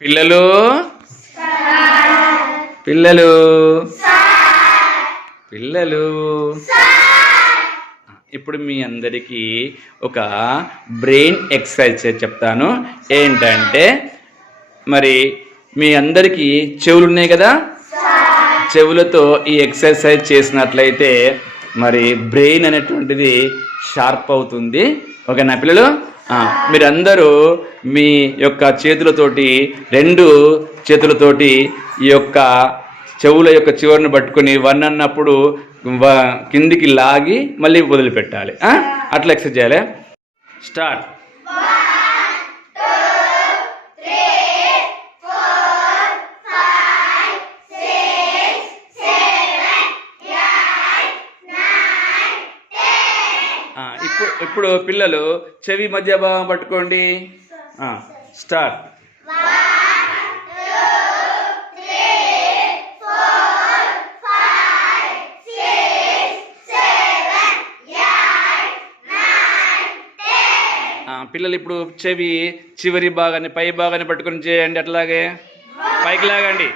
పిల్లలు? పిల్లలు? పిల్లలు? ఇప్పుడు మీ అందరికీ ఒక బ్రెయిన్ ఎక్సర్సైజ్ చెప్తాను. ఏంటంటే మరి మీ అందరికీ చెవులు ఉన్నాయి కదా? చెవులతో ఈ ఎక్సర్సైజ్ చేసినట్లయితే మరి బ్రెయిన్ అనేటువంటిది షార్ప్ అవుతుంది. ఓకేనా పిల్లలు? మీరందరూ మీ యొక్క చేతులతోటి రెండు చేతులతోటి ఈ యొక్క చెవుల యొక్క చివరిని పట్టుకొని వన్ అన్నప్పుడు కిందికి లాగి మళ్ళీ వదిలిపెట్టాలి. అట్లా ఎక్సర్సైజ్ చేయాలి. స్టార్ట్. ఇప్పుడు ఇప్పుడు పిల్లలు చెవి మధ్య భాగం పట్టుకోండి. స్టార్ట్. పిల్లలు ఇప్పుడు చెవి చివరి భాగాన్ని పై భాగాన్ని పట్టుకొని చేయండి అట్లాగే. పైకి లాగండి.